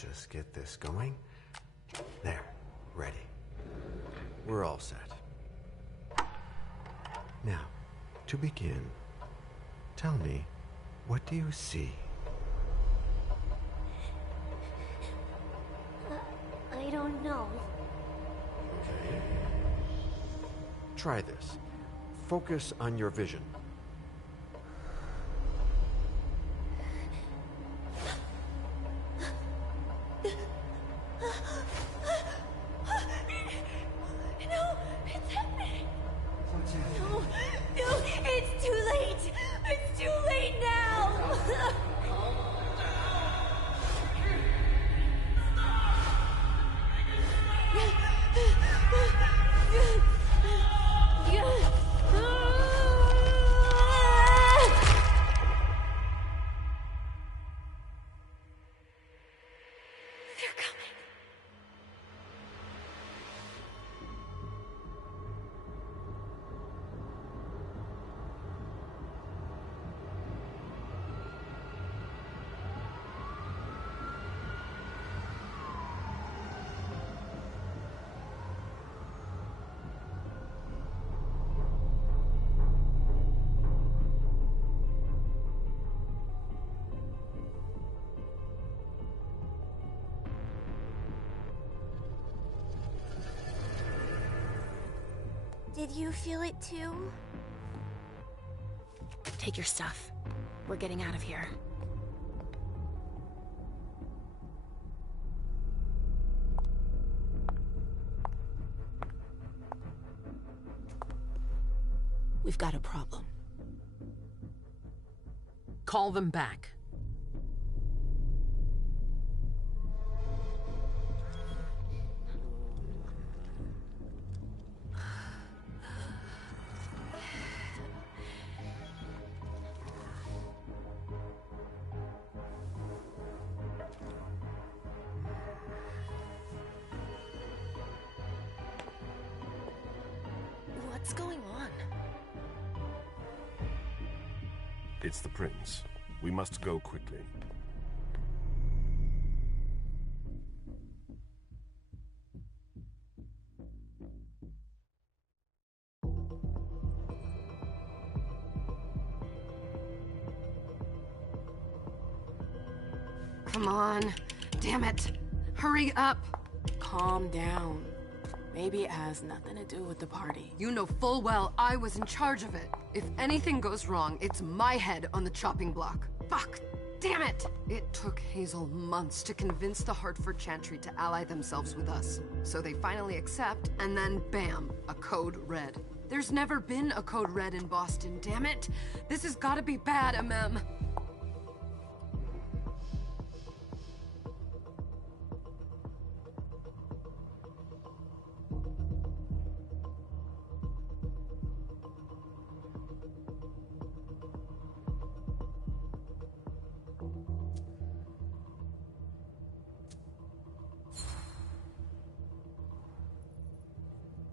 just get this going. There, ready. We're all set. Now, to begin, tell me, what do you see? I don't know. Okay. Try this. Focus on your vision. No, it's happening. No, it's too late. It's too late now. They're coming. Did you feel it too? Take your stuff. We're getting out of here. We've got a problem. Call them back. What's going on? It's the prince. We must go quickly. Come on. Damn it. Hurry up. Calm down. Maybe it has nothing to do with the party. You know full well I was in charge of it. If anything goes wrong, it's my head on the chopping block. Fuck. Damn it! It took Hazel months to convince the Hartford Chantry to ally themselves with us. So they finally accept, and then bam, a code red. There's never been a code red in Boston, damn it! This has gotta be bad, MM.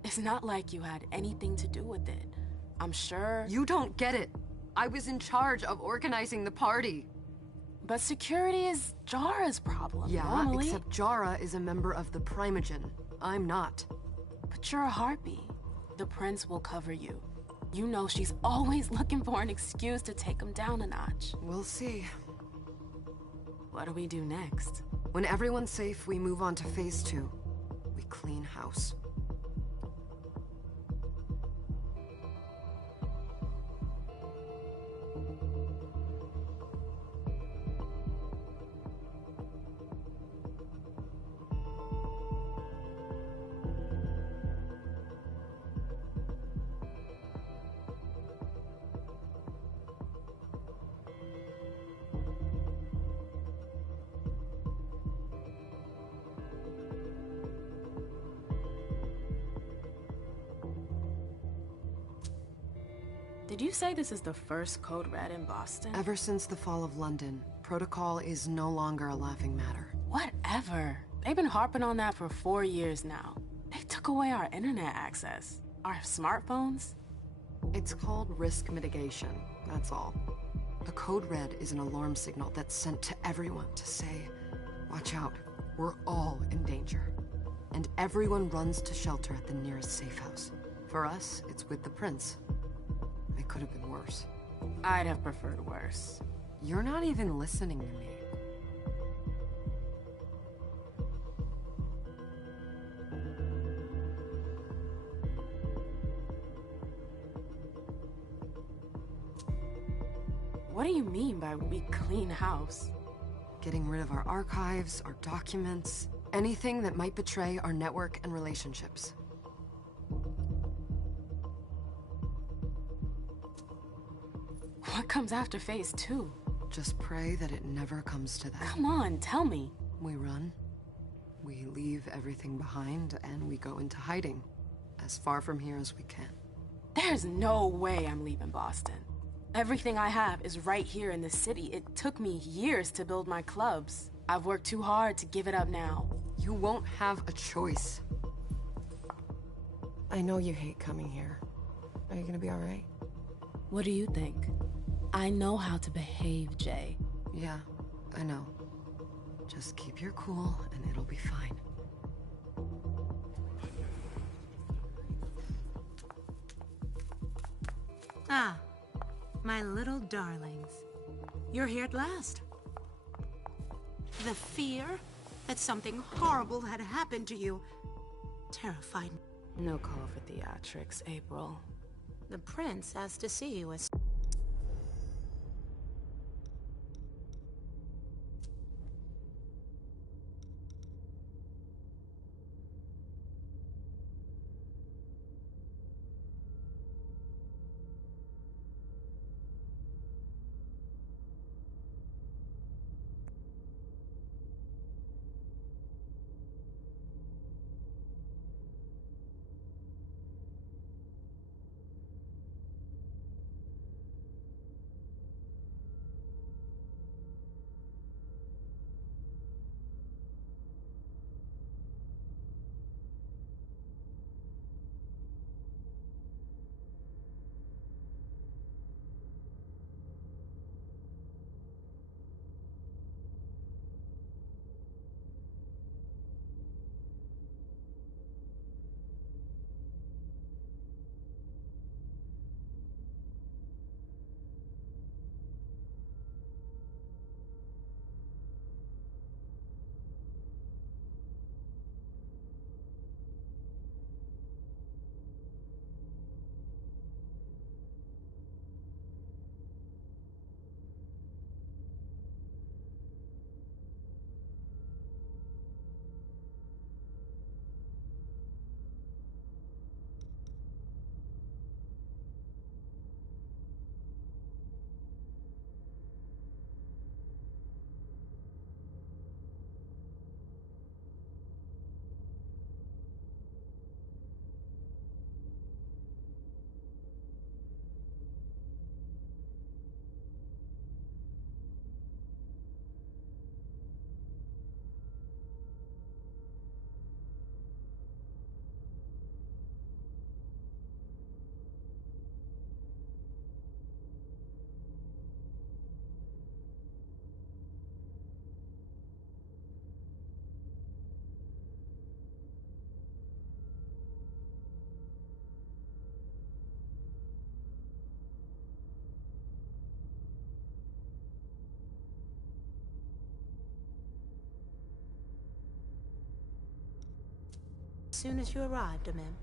It's not like you had anything to do with it. I'm sure... You don't get it. I was in charge of organizing the party. But security is Jara's problem, Yeah, normally. except Jara is a member of the Primogen. I'm not. But you're a harpy. The prince will cover you. You know she's always looking for an excuse to take him down a notch. We'll see. What do we do next? When everyone's safe, we move on to phase 2. We clean house. Did you say this is the first code red in Boston? Ever since the fall of London, protocol is no longer a laughing matter. Whatever. They've been harping on that for 4 years now. They took away our internet access. Our smartphones. It's called risk mitigation, that's all. A code red is an alarm signal that's sent to everyone to say, Watch out. We're all in danger. And everyone runs to shelter at the nearest safe house. For us, it's with the prince. It could have been worse. I'd have preferred worse. You're not even listening to me. What do you mean by we clean house? Getting rid of our archives, our documents, anything that might betray our network and relationships. What comes after phase 2? Just pray that it never comes to that. Come on, tell me. We run, we leave everything behind, and we go into hiding. As far from here as we can. There's no way I'm leaving Boston. Everything I have is right here in the city. It took me years to build my clubs. I've worked too hard to give it up now. You won't have a choice. I know you hate coming here. Are you gonna be alright? What do you think? I know how to behave, Jay. Yeah, I know. Just keep your cool and it'll be fine. Ah, my little darlings. You're here at last. The fear that something horrible had happened to you terrified me. No call for theatrics, April. The prince asked to see you as... As soon as you arrived, Amem.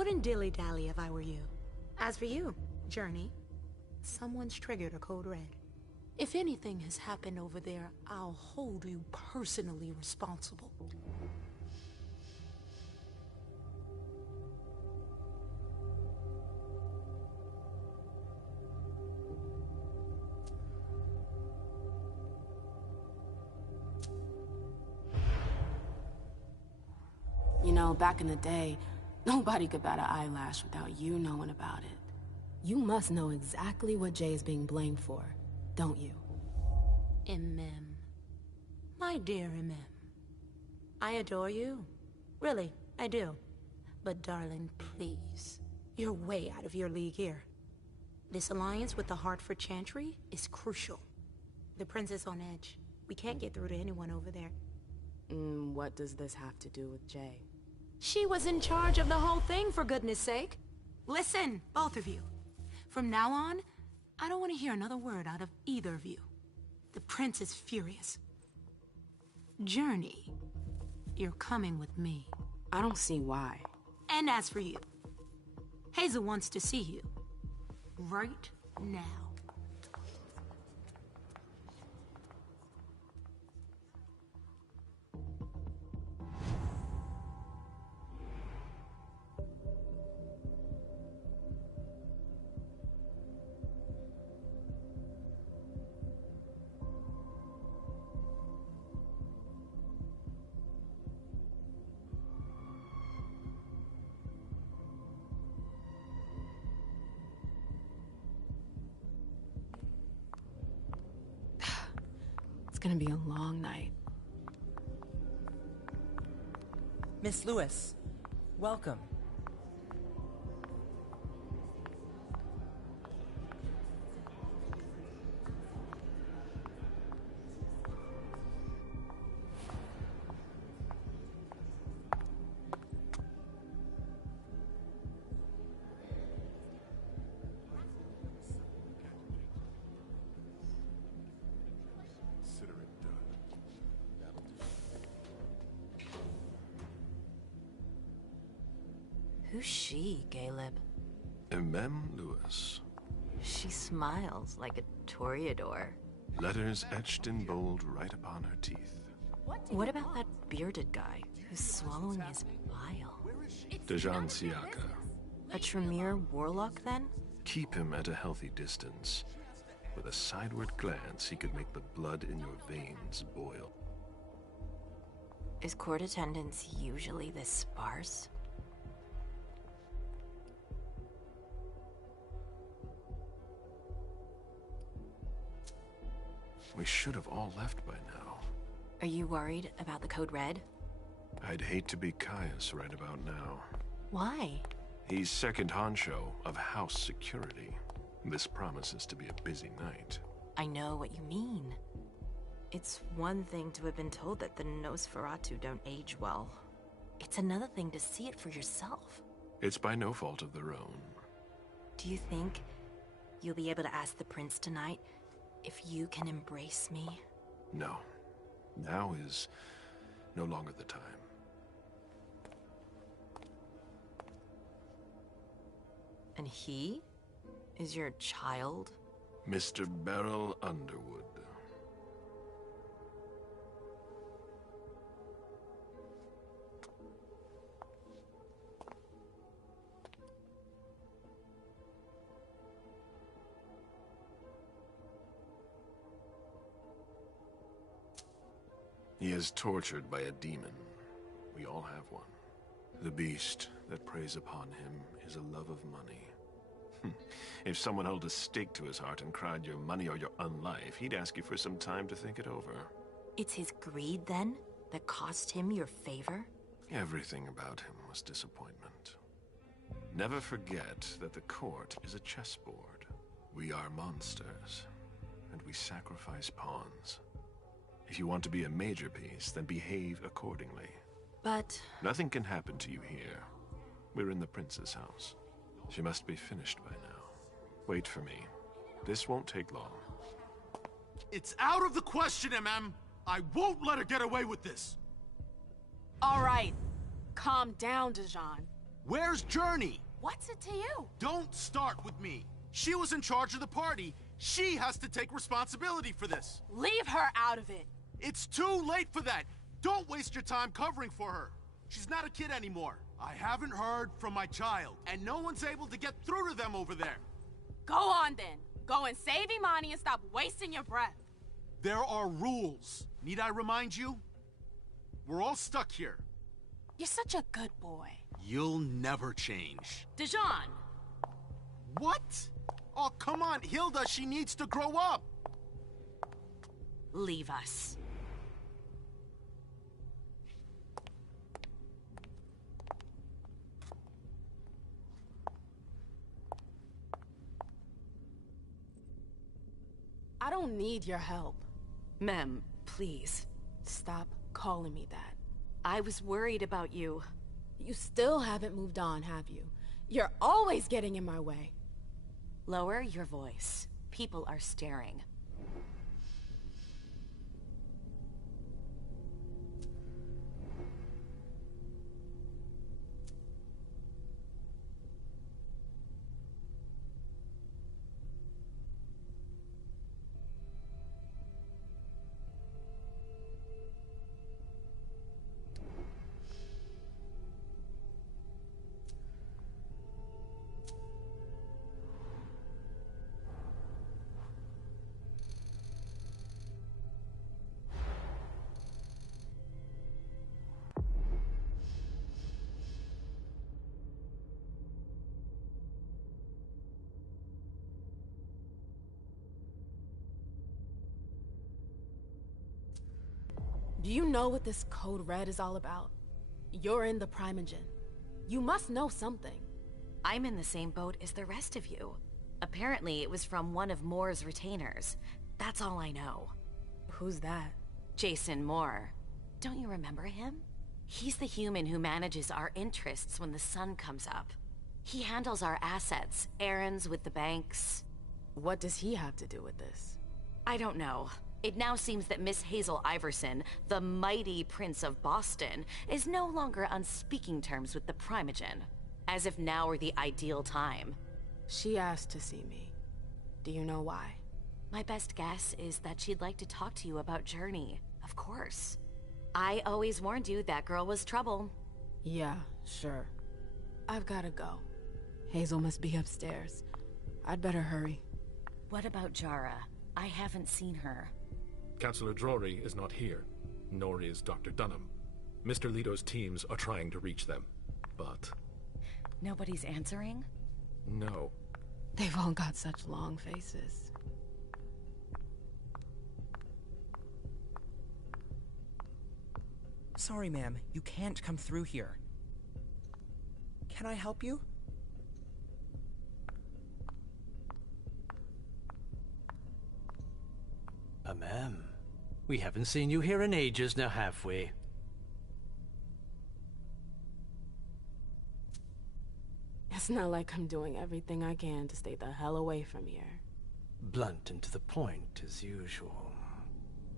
wouldn't dilly-dally if I were you. As for you, Journey, someone's triggered a code red. If anything has happened over there, I'll hold you personally responsible. You know, back in the day, nobody could bat an eyelash without you knowing about it. You must know exactly what Jay is being blamed for, don't you? MM. My dear MM. I adore you. Really, I do. But darling, please. You're way out of your league here. This alliance with the Hartford Chantry is crucial. The Prince is on edge. We can't get through to anyone over there. What does this have to do with Jay? She was in charge of the whole thing, for goodness sake. Listen, both of you. From now on, I don't want to hear another word out of either of you. The Prince is furious. Journey, you're coming with me. I don't see why. And as for you, Hazel wants to see you. Right now. It's gonna be a long night. Miss Lewis, welcome. Who's she, Caleb? Mem Lewis. She smiles like a toreador. Letters etched in bold right upon her teeth. What about that bearded guy who's swallowing his bile? Dejan Siaka. A Tremere warlock, then? Keep him at a healthy distance. With a sideward glance, he could make the blood in your veins boil. Is court attendance usually this sparse? We should have all left by now. Are you worried about the Code Red? I'd hate to be Caius right about now. Why? He's second honcho of house security. This promises to be a busy night. I know what you mean. It's one thing to have been told that the Nosferatu don't age well. It's another thing to see it for yourself. It's by no fault of their own. Do you think you'll be able to ask the Prince tonight if you can embrace me? No. Now is no longer the time. And he is your child? Mr. Beryl Underwood. He is tortured by a demon. We all have one. The beast that preys upon him is a love of money. If someone held a stake to his heart and cried your money or your unlife, he'd ask you for some time to think it over. It's his greed, then, that cost him your favor? Everything about him was disappointment. Never forget that the court is a chessboard. We are monsters, and we sacrifice pawns. If you want to be a major piece, then behave accordingly. But... Nothing can happen to you here. We're in the Prince's house. She must be finished by now. Wait for me. This won't take long. It's out of the question, MM! I won't let her get away with this! All right. Calm down, Dejan. Where's Journey? What's it to you? Don't start with me. She was in charge of the party. She has to take responsibility for this. Leave her out of it. It's too late for that. Don't waste your time covering for her. She's not a kid anymore. I haven't heard from my child, and no one's able to get through to them over there. Go on then. Go and save Imani and stop wasting your breath. There are rules. Need I remind you? We're all stuck here. You're such a good boy. You'll never change. Dijon! What? Oh, come on, Hilda, she needs to grow up. Leave us. I don't need your help. Mem, please. Stop calling me that. I was worried about you. You still haven't moved on, have you? You're always getting in my way. Lower your voice. People are staring. Do you know what this code red is all about? You're in the Primogen. You must know something. I'm in the same boat as the rest of you. Apparently, it was from one of Moore's retainers. That's all I know. Who's that? Jason Moore. Don't you remember him? He's the human who manages our interests when the sun comes up. He handles our assets, errands with the banks. What does he have to do with this? I don't know. It now seems that Miss Hazel Iverson, the mighty Prince of Boston, is no longer on speaking terms with the Primogen. As if now were the ideal time. She asked to see me. Do you know why? My best guess is that she'd like to talk to you about Journey, of course. I always warned you that girl was trouble. Yeah, sure. I've gotta go. Hazel must be upstairs. I'd better hurry. What about Jara? I haven't seen her. Councillor Drury is not here, nor is Dr. Dunham. Mr. Leto's teams are trying to reach them, but... Nobody's answering? No. They've all got such long faces. Sorry, ma'am. You can't come through here. Can I help you? Ma'am, we haven't seen you here in ages now, have we? It's not like I'm doing everything I can to stay the hell away from here. Blunt and to the point, as usual.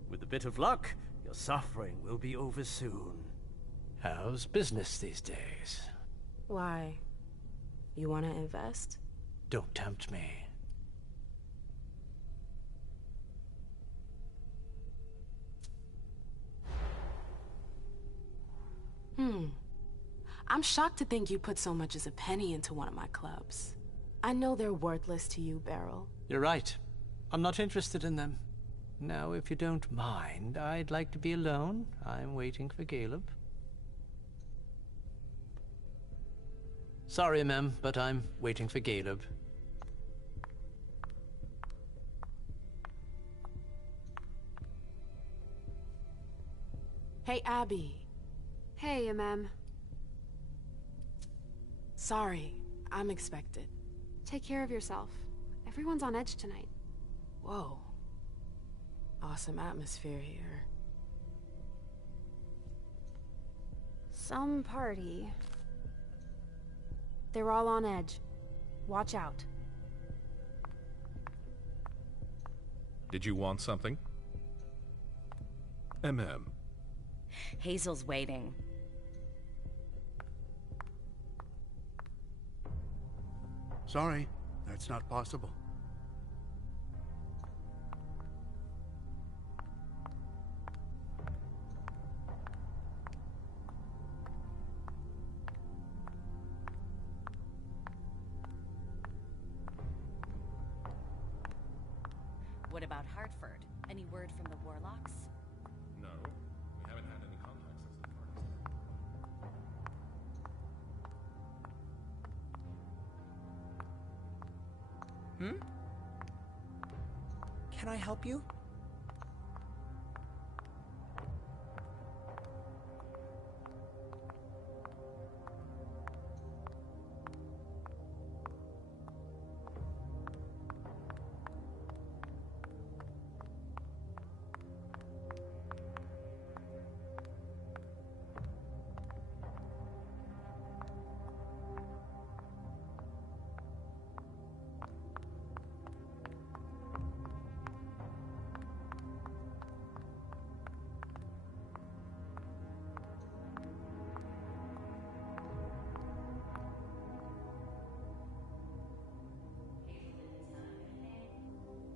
With a bit of luck, your suffering will be over soon. How's business these days? Why? You want to invest? Don't tempt me. I'm shocked to think you put so much as a penny into one of my clubs. I know they're worthless to you, Beryl. You're right. I'm not interested in them. Now, if you don't mind, I'd like to be alone. I'm waiting for Caleb. Sorry, ma'am, but I'm waiting for Caleb. Hey, Abby. Hey, MM. Sorry, I'm expected. Take care of yourself. Everyone's on edge tonight. Whoa. Awesome atmosphere here. Some party. They're all on edge. Watch out. Did you want something? MM. Hazel's waiting. Sorry, that's not possible. What about Hartford? Any word from the Warlocks? No, we haven't had any contact since the party started. Can I help you?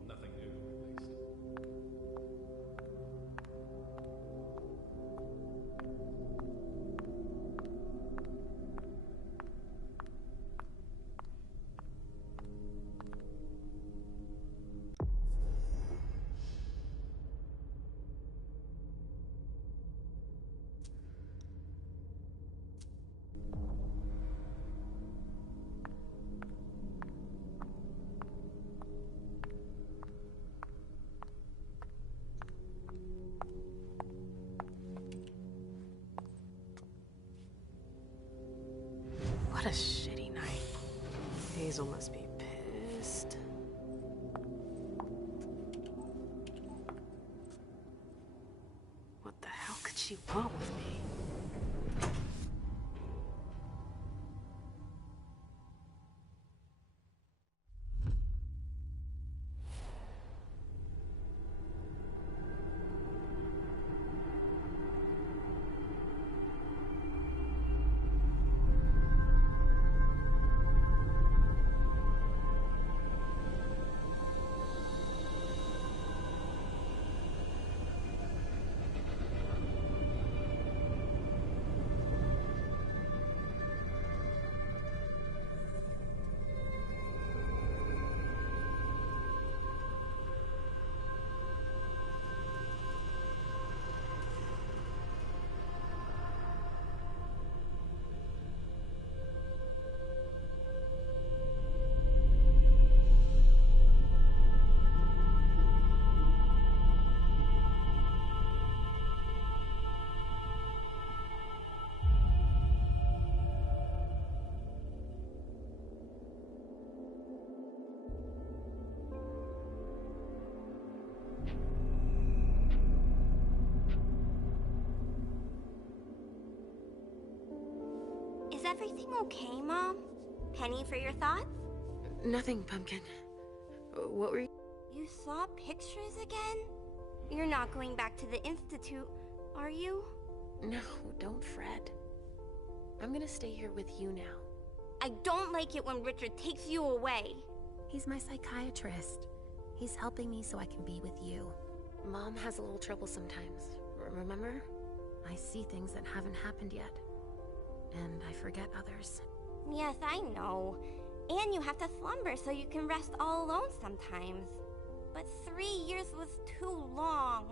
Nothing new, at least. What a shitty night. Hazel must be pissed. What the hell could she want with me? Is everything okay, Mom? Penny for your thoughts? Nothing, Pumpkin. What were you... You saw pictures again? You're not going back to the Institute, are you? No, don't fret. I'm gonna stay here with you now. I don't like it when Richard takes you away. He's my psychiatrist. He's helping me so I can be with you. Mom has a little trouble sometimes, remember? I see things that haven't happened yet. And I forget others. Yes, I know. And you have to slumber so you can rest all alone sometimes. But 3 years was too long.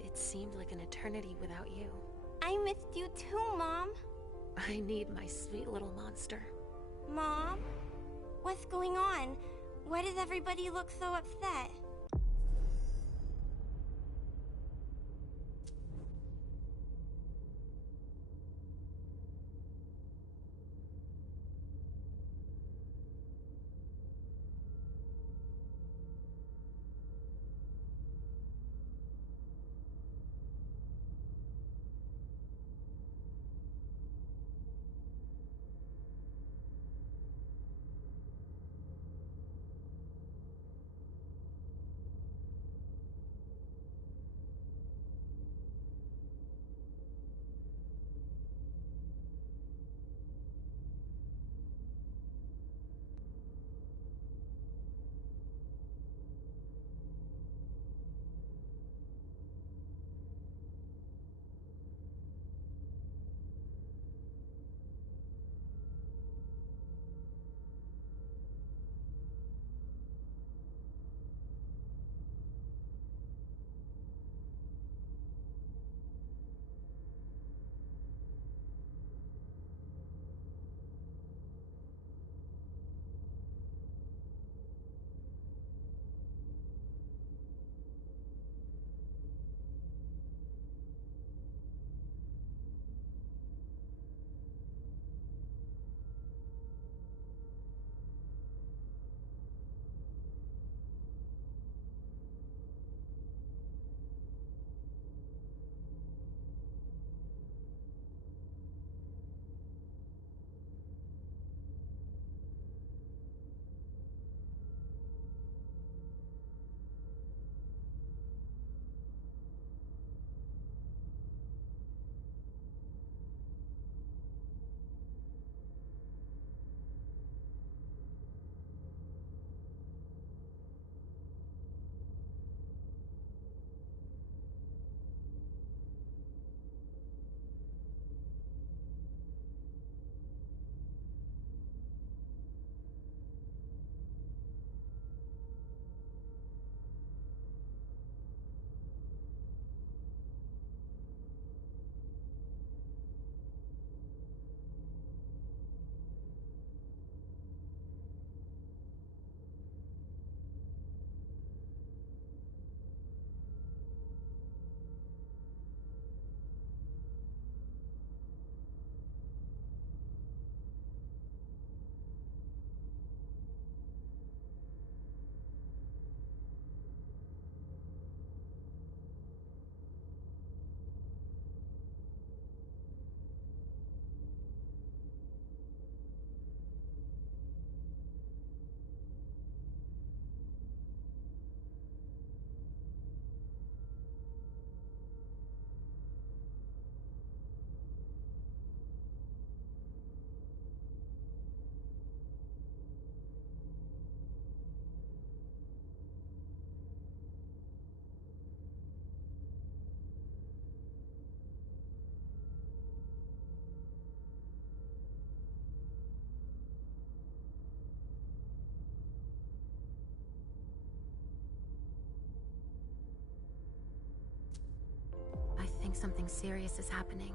It seemed like an eternity without you. I missed you too, Mom. I need my sweet little monster. Mom? What's going on? Why does everybody look so upset? something serious is happening.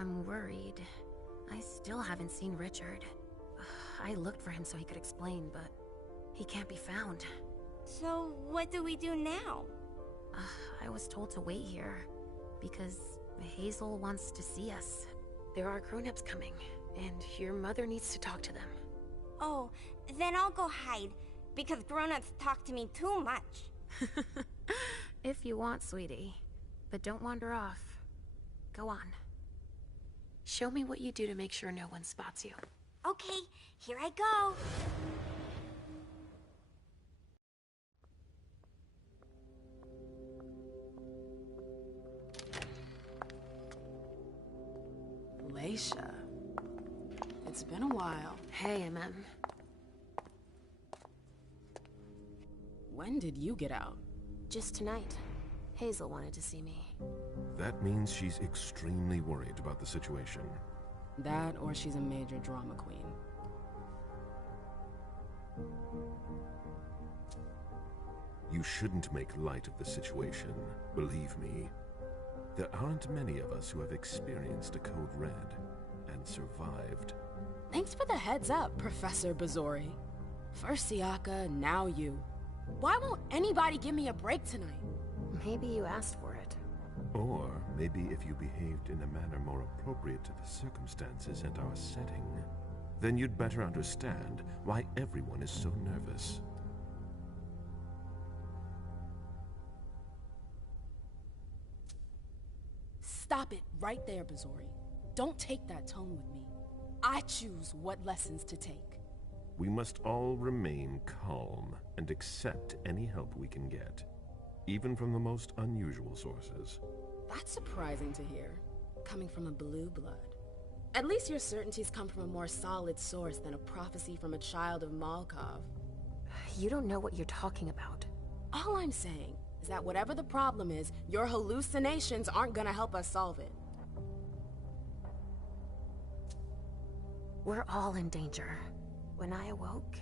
I'm worried. I still haven't seen Richard. I looked for him so he could explain, but he can't be found. So, what do we do now? I was told to wait here, because Hazel wants to see us. There are grown-ups coming, and your mother needs to talk to them. Oh, then I'll go hide, because grown-ups talk to me too much. If you want, sweetie. But don't wander off. Go on. Show me what you do to make sure no one spots you. Okay, here I go. Leisha. It's been a while. Hey, MM. When did you get out? Just tonight. Hazel wanted to see me. That means she's extremely worried about the situation. That, or she's a major drama queen. You shouldn't make light of the situation, believe me. There aren't many of us who have experienced a Code Red and survived. Thanks for the heads up, Professor Bazori. First Siaka, now you. Why won't anybody give me a break tonight? Maybe you asked for it. Or maybe if you behaved in a manner more appropriate to the circumstances and our setting, then you'd better understand why everyone is so nervous. Stop it right there, Bazori. Don't take that tone with me. I choose what lessons to take. We must all remain calm and accept any help we can get, even from the most unusual sources. That's surprising to hear, coming from a blue blood. At least your certainties come from a more solid source than a prophecy from a child of Malkov. You don't know what you're talking about. All I'm saying is that whatever the problem is, your hallucinations aren't gonna help us solve it. We're all in danger. When I awoke,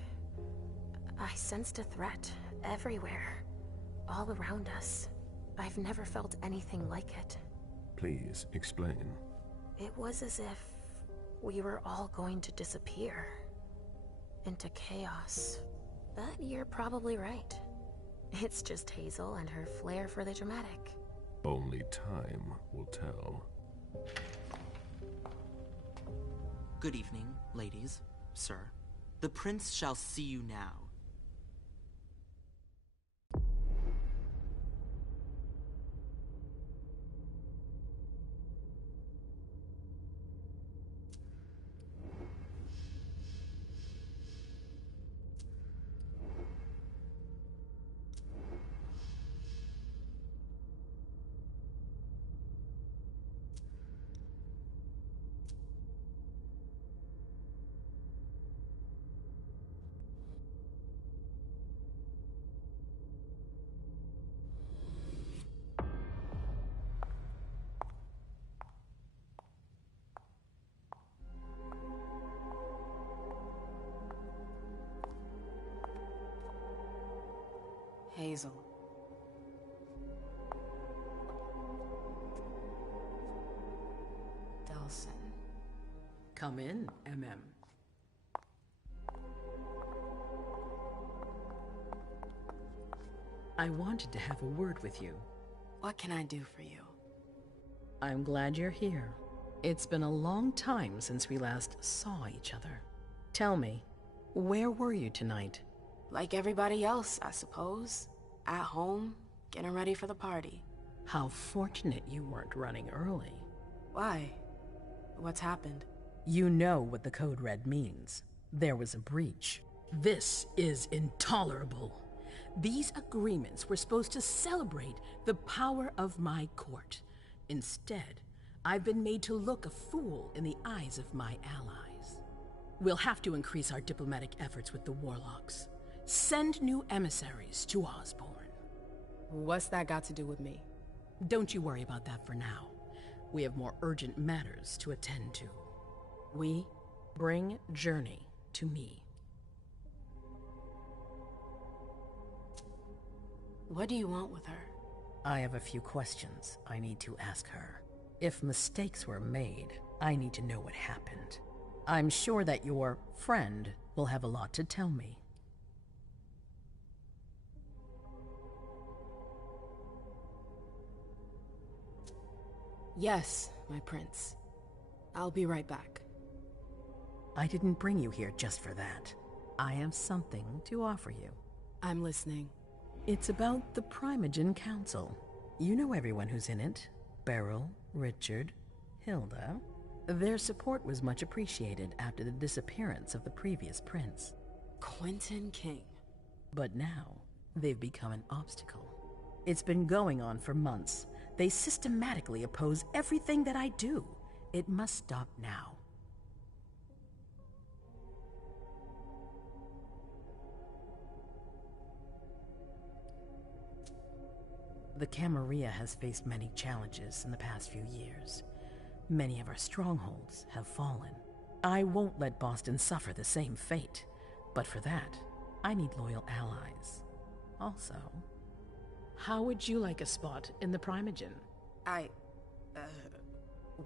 I sensed a threat everywhere, all around us. I've never felt anything like it. Please, explain. It was as if we were all going to disappear into chaos. But you're probably right. It's just Hazel and her flair for the dramatic. Only time will tell. Good evening, ladies, sir. The prince shall see you now. Hazel. Delsin. Come in, MM. I wanted to have a word with you. What can I do for you? I'm glad you're here. It's been a long time since we last saw each other. Tell me, where were you tonight? Like everybody else, I suppose. At home, getting ready for the party. How fortunate you weren't running early. Why? What's happened? You know what the Code Red means. There was a breach. This is intolerable. These agreements were supposed to celebrate the power of my court. Instead, I've been made to look a fool in the eyes of my allies. We'll have to increase our diplomatic efforts with the Warlocks. Send new emissaries to Osborne. What's that got to do with me? Don't you worry about that for now. We have more urgent matters to attend to. We? Bring Journey to me. What do you want with her? I have a few questions I need to ask her. If mistakes were made, I need to know what happened. I'm sure that your friend will have a lot to tell me. Yes, my prince. I'll be right back. I didn't bring you here just for that. I have something to offer you. I'm listening. It's about the Primogen Council. You know everyone who's in it. Beryl, Richard, Hilda. Their support was much appreciated after the disappearance of the previous prince. Quentin King. But now, they've become an obstacle. It's been going on for months. They systematically oppose everything that I do. It must stop now. The Camarilla has faced many challenges in the past few years. Many of our strongholds have fallen. I won't let Boston suffer the same fate, but for that, I need loyal allies. Also, how would you like a spot in the Primogen?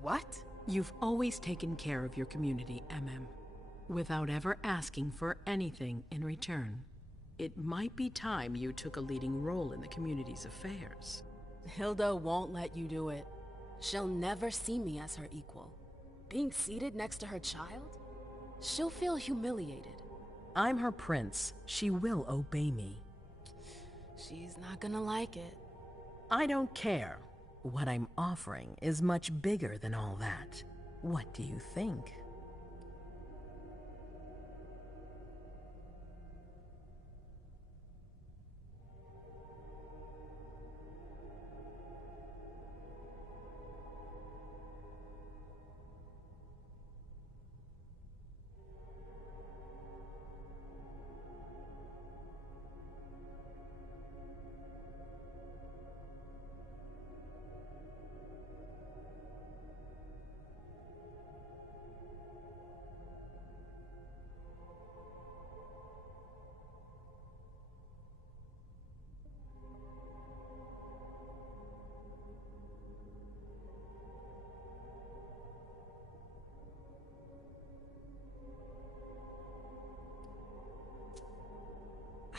What? You've always taken care of your community, without ever asking for anything in return. It might be time you took a leading role in the community's affairs. Hilda won't let you do it. She'll never see me as her equal. Being seated next to her child? She'll feel humiliated. I'm her prince. She will obey me. She's not gonna like it. I don't care. What I'm offering is much bigger than all that. What do you think?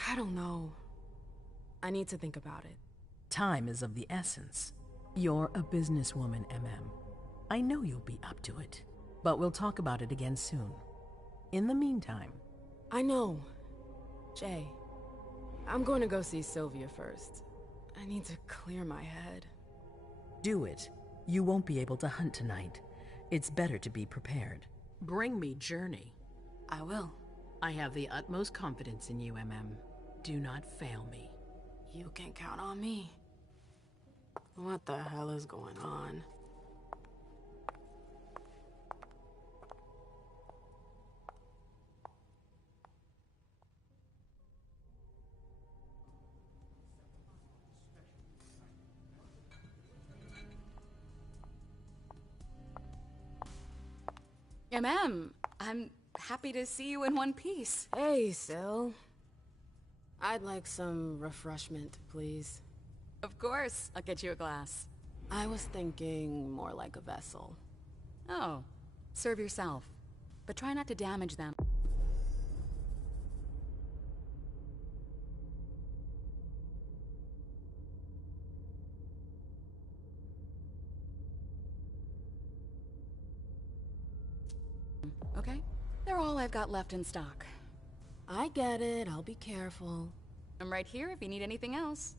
I don't know. I need to think about it. Time is of the essence. You're a businesswoman, I know you'll be up to it, but we'll talk about it again soon. In the meantime... I know. Jay, I'm going to go see Sylvia first. I need to clear my head. Do it. You won't be able to hunt tonight. It's better to be prepared. Bring me Journey. I will. I have the utmost confidence in you, Do not fail me. You can count on me. What the hell is going on? I'm happy to see you in one piece. Hey, Syl. I'd like some refreshment, please. Of course, I'll get you a glass. I was thinking more like a vessel. Oh, serve yourself. But try not to damage them. Okay? They're all I've got left in stock. I get it. I'll be careful. I'm right here if you need anything else.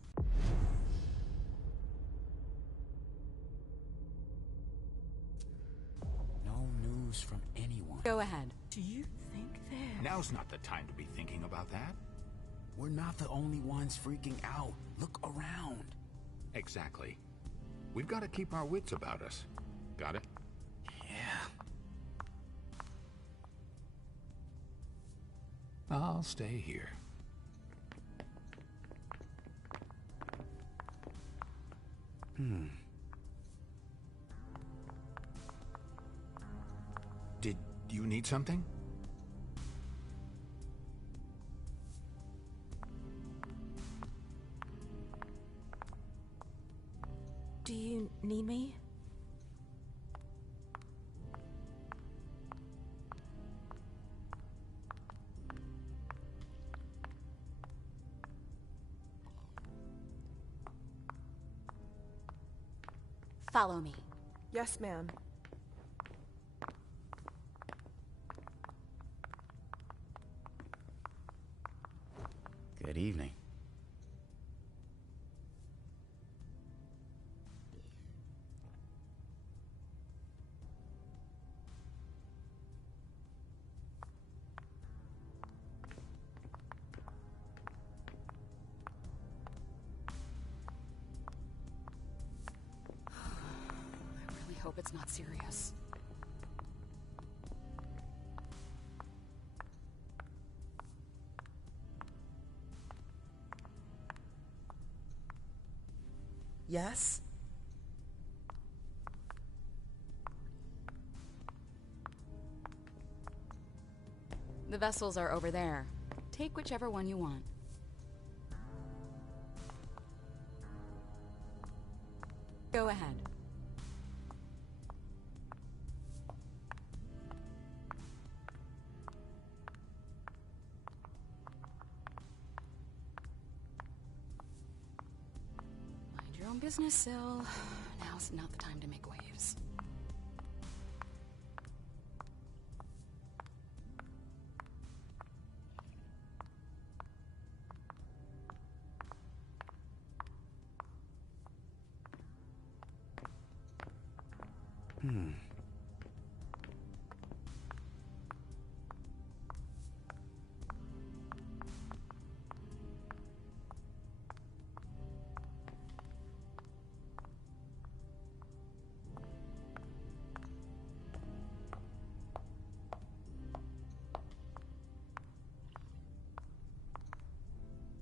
No news from anyone. Go ahead. Do you think that... Now's not the time to be thinking about that. We're not the only ones freaking out. Look around. Exactly. We've got to keep our wits about us. Got it? I'll stay here. Did you need something? Do you need me? Follow me. Yes, ma'am. Good evening. I really hope it's not serious. Yes? The vessels are over there. Take whichever one you want. Go ahead. Mind your own business, Syl. Now's not the time to make waves.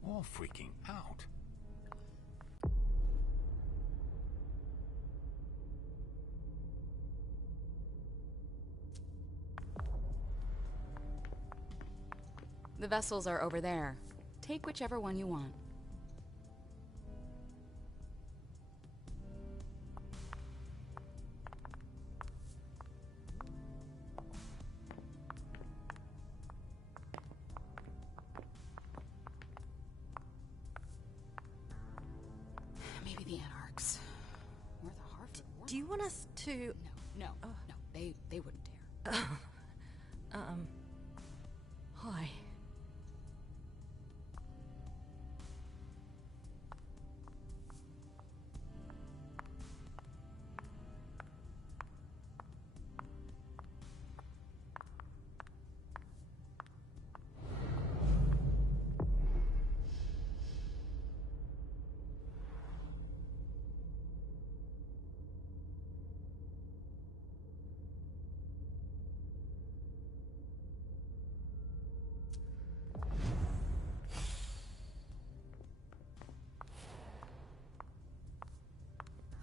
All freaking out. The vessels are over there. Take whichever one you want. Maybe the Anarchs. Or the Harford. Do you want us to... No, they wouldn't dare. Hi.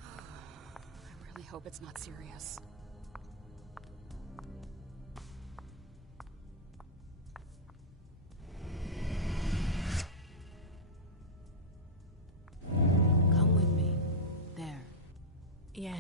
I really hope it's not serious. Come with me. There. Yes.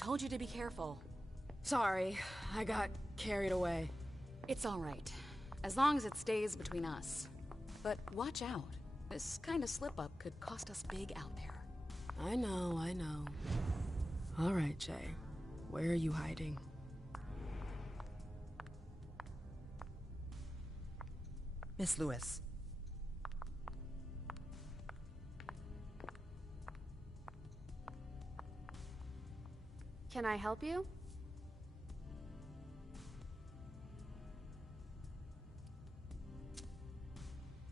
told you to be careful. Sorry, I got carried away. It's all right, as long as it stays between us. But watch out. This kind of slip-up could cost us big out there. I know. All right, Jay. Where are you hiding? Miss Lewis. Can I help you?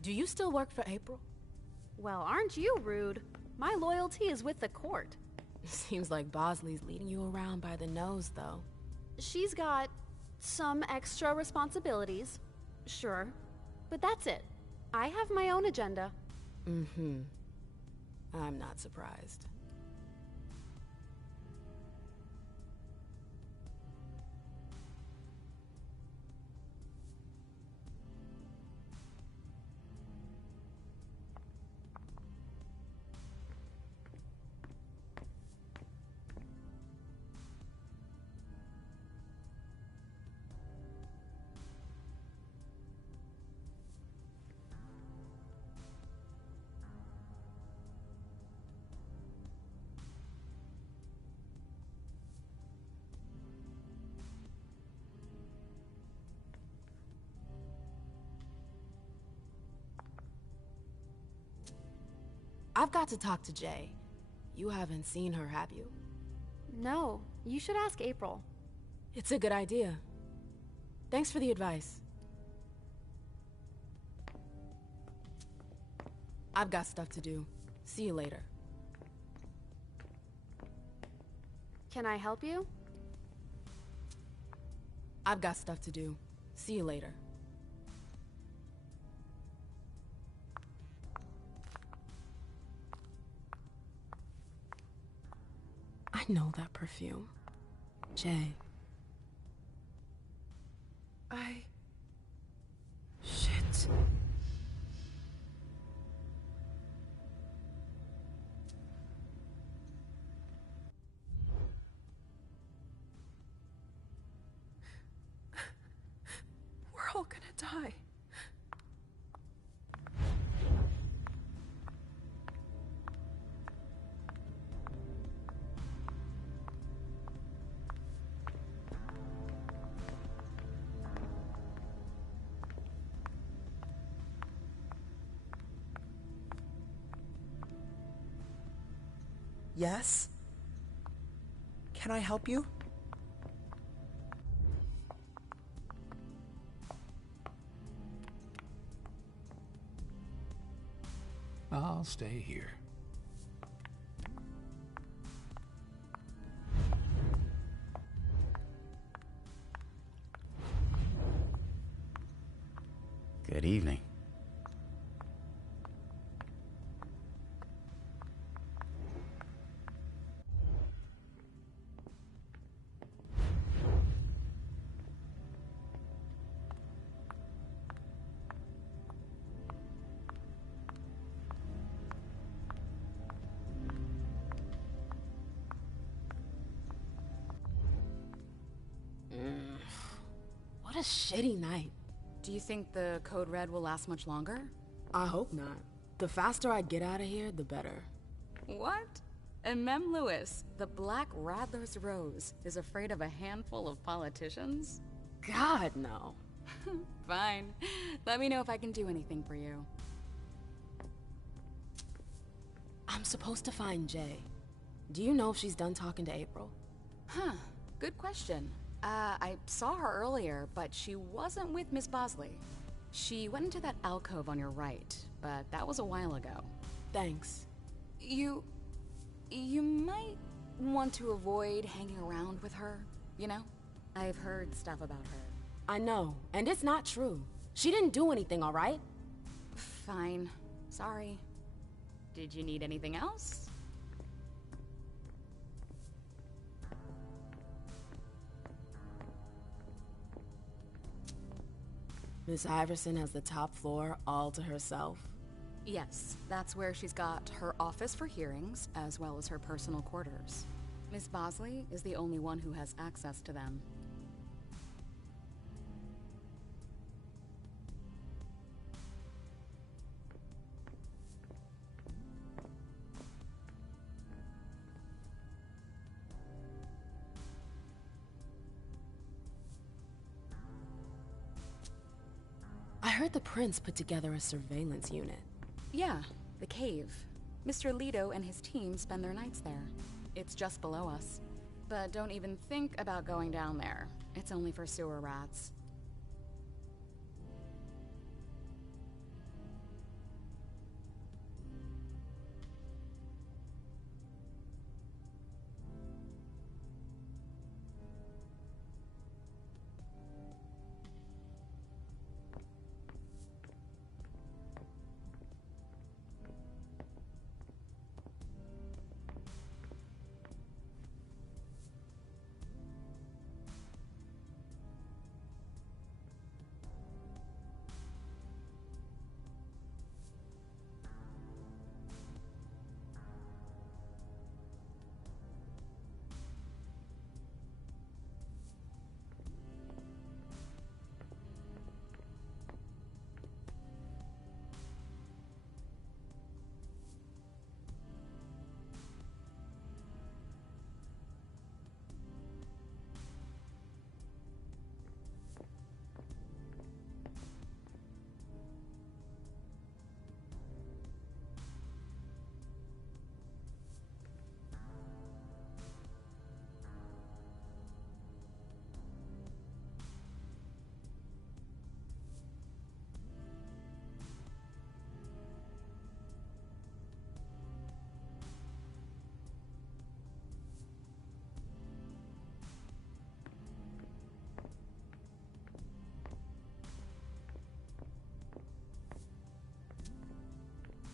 Do you still work for April? Well, aren't you rude? My loyalty is with the court. Seems like Bosley's leading you around by the nose, though. She's got some extra responsibilities, sure, but that's it. I have my own agenda. Mm-hmm. I'm not surprised. I've got to talk to Jay. You haven't seen her, have you? No, you should ask April. It's a good idea. Thanks for the advice. I've got stuff to do. See you later. Can I help you? I've got stuff to do. See you later. I know that perfume. Jay. Shit. We're all gonna die. Yes? Can I help you? I'll stay here. Good evening. What a shitty night. Do you think the Code Red will last much longer? I hope not. The faster I get out of here, the better. What? And Mem Lewis, the Black Rattler's Rose, is afraid of a handful of politicians? God, no. Fine. Let me know if I can do anything for you. I'm supposed to find Jay. Do you know if she's done talking to April? Huh. Good question. I saw her earlier, but she wasn't with Miss Bosley. She went into that alcove on your right, but that was a while ago. Thanks. You might want to avoid hanging around with her, you know? I've heard stuff about her. I know, and it's not true. She didn't do anything, all right? Fine. Sorry. Did you need anything else? Miss Iverson has the top floor all to herself. Yes, that's where she's got her office for hearings, as well as her personal quarters. Miss Bosley is the only one who has access to them. I heard the Prince put together a surveillance unit. Yeah, the cave. Mr. Leto and his team spend their nights there. It's just below us. But don't even think about going down there. It's only for sewer rats.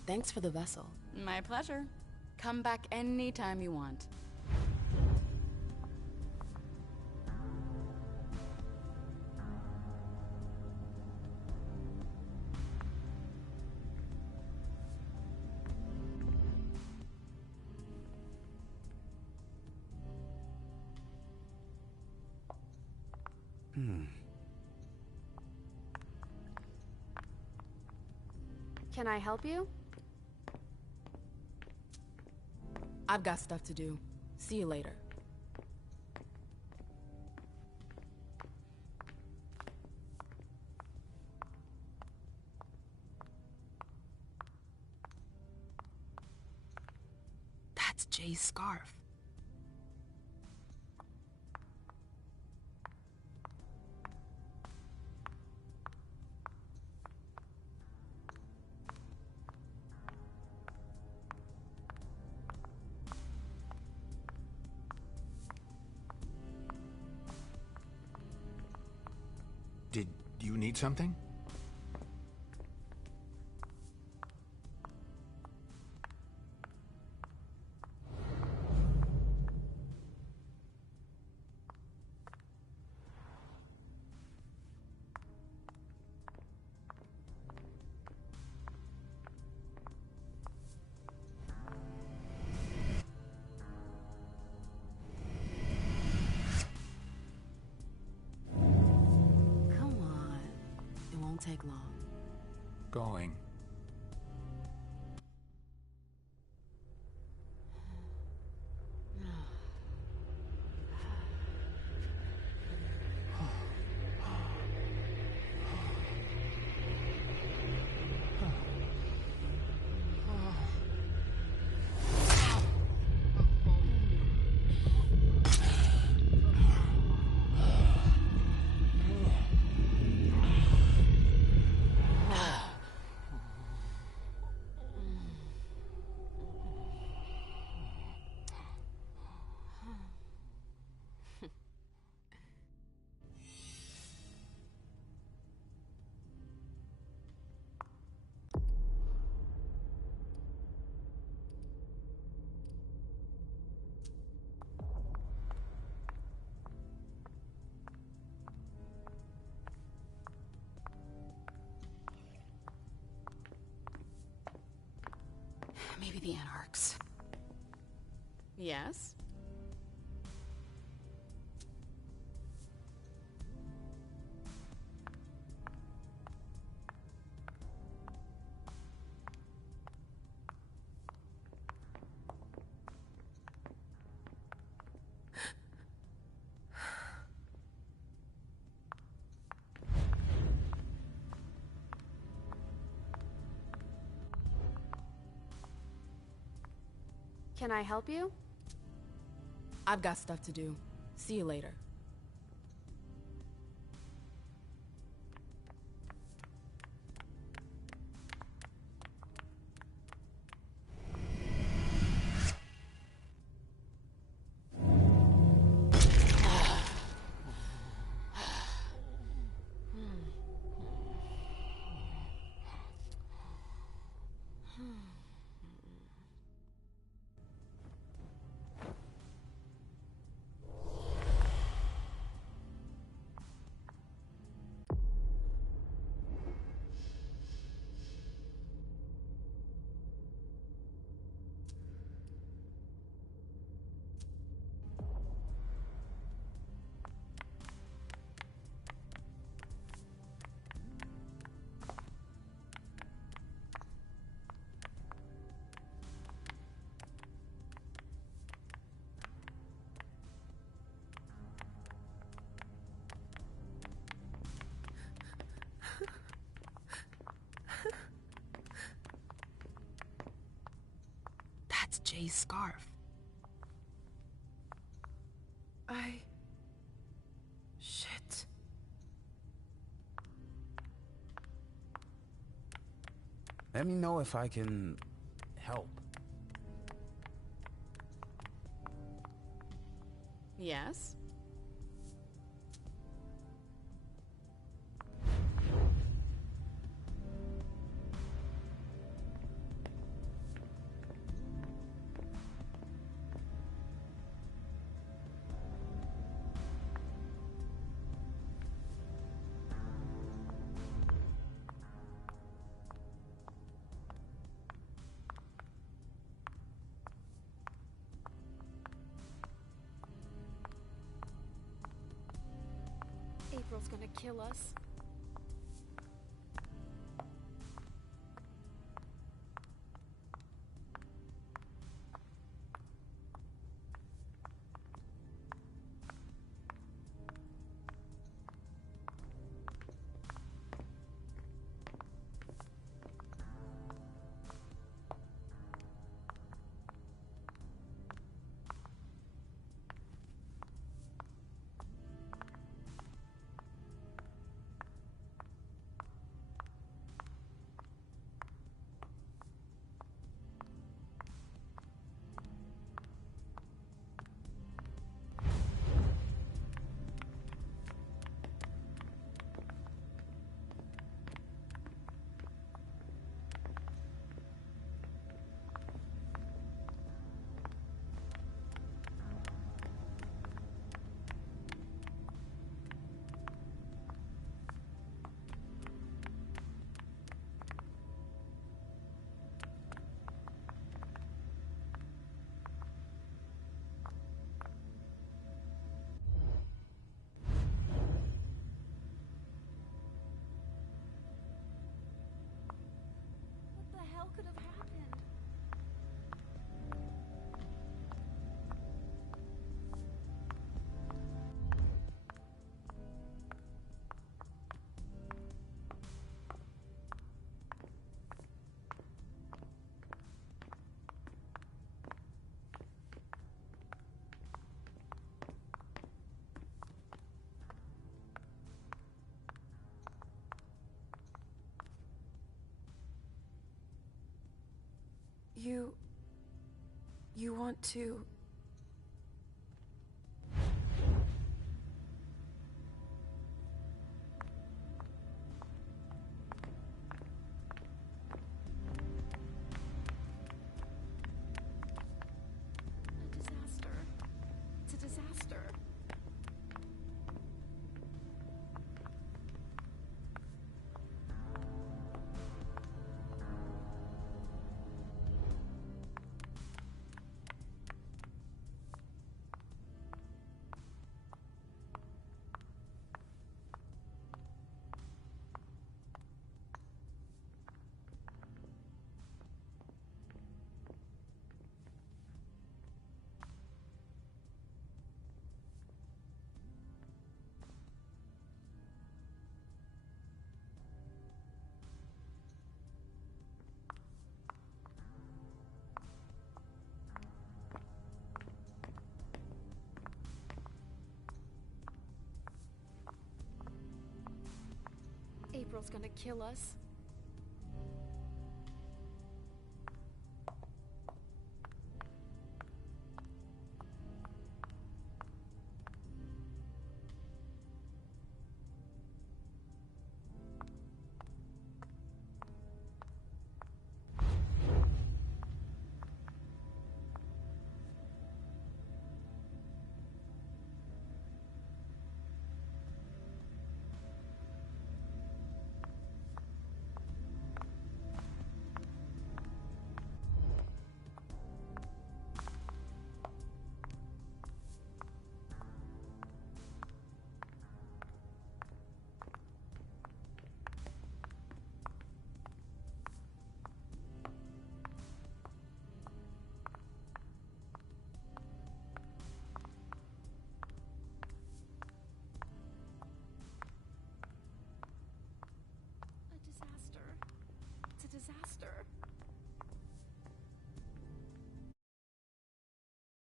Thanks for the vessel. My pleasure. Come back anytime you want. Can I help you? I've got stuff to do. See you later. That's Jay's scarf. Did you need something? Take long. Going. Maybe the Anarchs. Yes? Can I help you? I've got stuff to do. See you later. That's Jay's scarf. Shit. Let me know if I can help. Yes? April's gonna kill us. What the hell could have happened? You want to... A disaster. It's a disaster. April's gonna kill us.